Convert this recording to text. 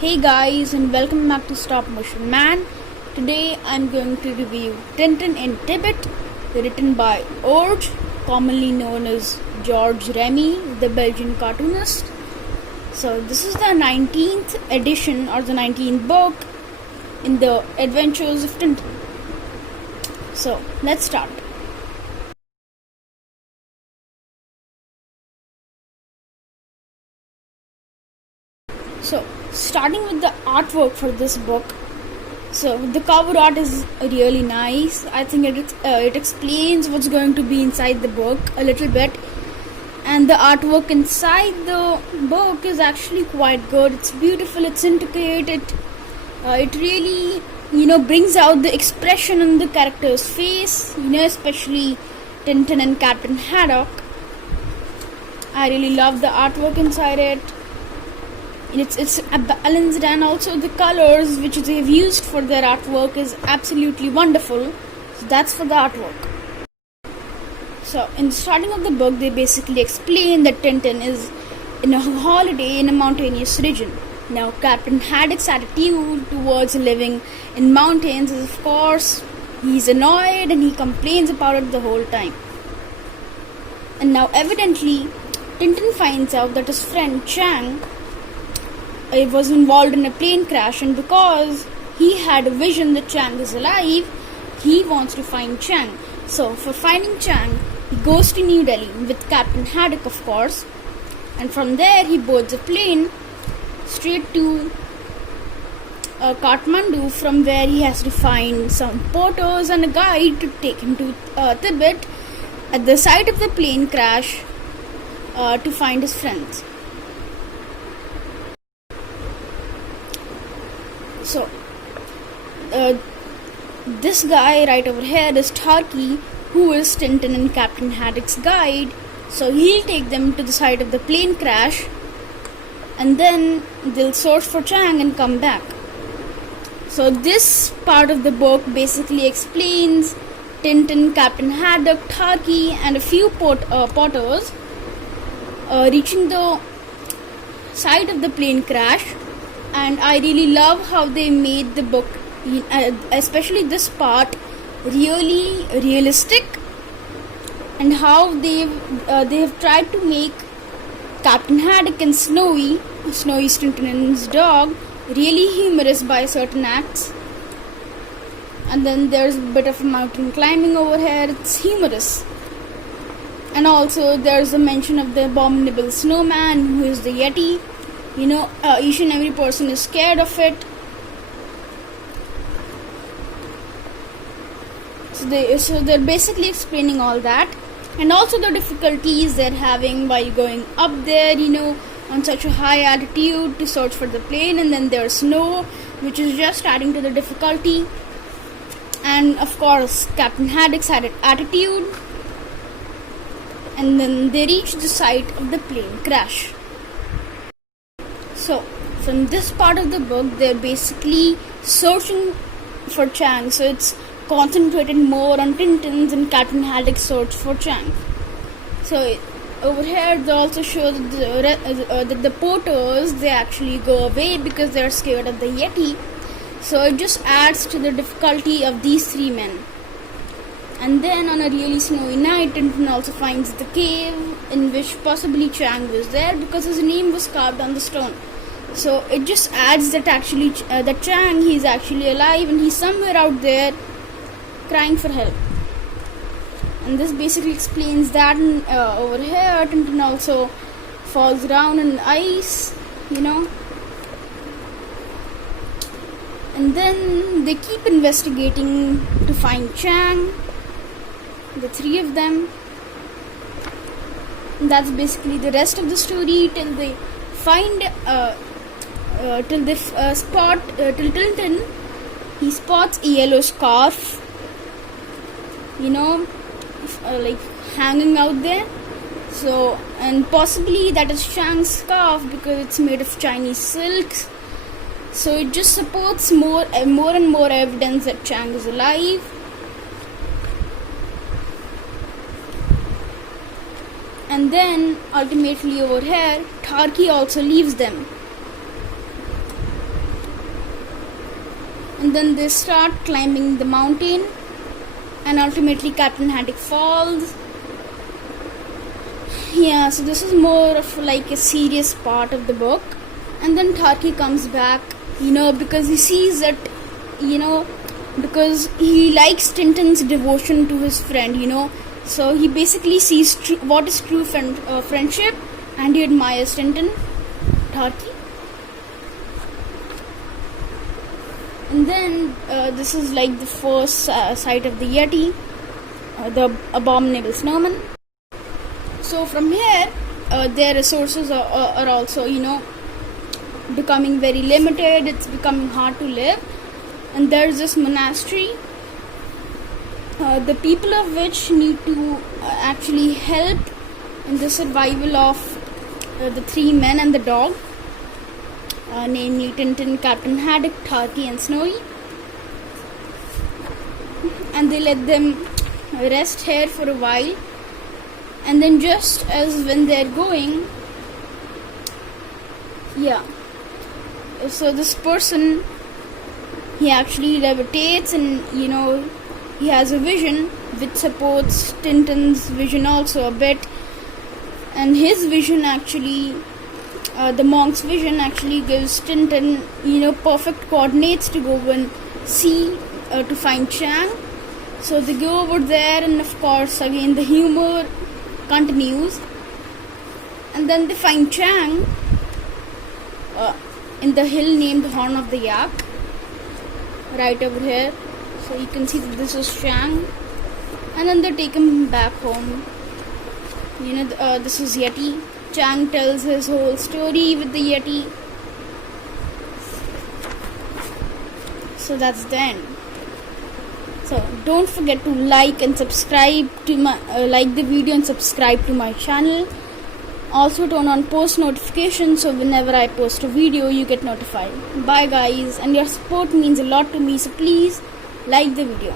Hey guys, and welcome back to Stop Motion Man. Today I'm going to review Tintin in Tibet, written by Orge, commonly known as George Remy, the Belgian cartoonist. So this is the 19th edition or the 19th book in the Adventures of Tintin. So let's start. So, starting with the artwork for this book. So, the cover art is really nice. I think it explains what's going to be inside the book a little bit. And the artwork inside the book is actually quite good. It's beautiful, it's intricate. It really, brings out the expression on the character's face, especially Tintin and Captain Haddock. I really love the artwork inside it. It's balanced, and also the colors which they've used for their artwork is absolutely wonderful. So that's for the artwork. So in the starting of the book, they basically explain that Tintin is in a holiday in a mountainous region. Now Captain Haddock's attitude towards living in mountains is, of course, he's annoyed and he complains about it the whole time. And now evidently Tintin finds out that his friend Chang was involved in a plane crash, and because he had a vision that Chang is alive, he wants to find Chang. So for finding Chang, he goes to New Delhi with Captain Haddock, of course, and from there he boards a plane straight to Kathmandu, from where he has to find some porters and a guide to take him to Tibet at the site of the plane crash to find his friends. So, this guy right over here is Tarky, who is Tintin and Captain Haddock's guide. So he'll take them to the site of the plane crash, and then they'll search for Chang and come back. So this part of the book basically explains Tintin, Captain Haddock, Tarky, and a few porters reaching the site of the plane crash. And I really love how they made the book, especially this part, really realistic, and how they've tried to make Captain Haddock and Snowy Tintin's dog, really humorous by certain acts. And then there's a bit of mountain climbing over here. It's humorous. And also there's a mention of the abominable snowman, who is the Yeti. Each and every person is scared of it. So they're basically explaining all that, and also the difficulties they're having while going up there, on such a high altitude to search for the plane, and then there's snow, which is just adding to the difficulty. And of course, Captain Haddock's attitude, and then they reach the site of the plane crash. So, from this part of the book, they're basically searching for Chang. So it's concentrated more on Tintin's and Captain Haddock's search for Chang. So over here, they also show that the porters, they actually go away because they're scared of the Yeti. So it just adds to the difficulty of these three men. And then on a really snowy night, Tintin also finds the cave in which possibly Chang was there, because his name was carved on the stone. So it just adds that actually that Chang, he's actually alive and he's somewhere out there crying for help. And this basically explains that. And over here, Tintin also falls down in ice, And then they keep investigating to find Chang, the three of them. And that's basically the rest of the story till they find till Tintin, he spots a yellow scarf, like hanging out there. So, and possibly that is Chang's scarf because it's made of Chinese silks. So it just supports more and more evidence that Chang is alive. And then ultimately over here, Tarky also leaves them. and then they start climbing the mountain, and ultimately Captain Haddock falls. Yeah, so this is more of like a serious part of the book. And then Tarky comes back, because he sees that, because he likes Tintin's devotion to his friend, so he basically sees what is true friendship, and he admires Tintin, Tarky. And then this is like the first sight of the Yeti, the abominable snowman. So from here, their resources are also, becoming very limited. It's becoming hard to live. And there's this monastery, the people of which need to actually help in the survival of the three men and the dog, namely Tintin, Captain Haddock, Tarky and Snowy. And they let them rest here for a while. And then just as when they're going, so this person, he actually levitates, and he has a vision which supports Tintin's vision also a bit. And his vision actually, the monk's vision actually gives Tintin, perfect coordinates to go and see, to find Chang. So they go over there, and of course again the humor continues. And then they find Chang in the hill named Horn of the Yak, right over here. So you can see that this is Chang. And then they take him back home. This is Yeti. Chang tells his whole story with the Yeti. So that's the end. So don't forget to like and subscribe to my like the video and subscribe to my channel. Also turn on post notifications, so whenever I post a video you get notified. Bye guys, and your support means a lot to me, so please like the video.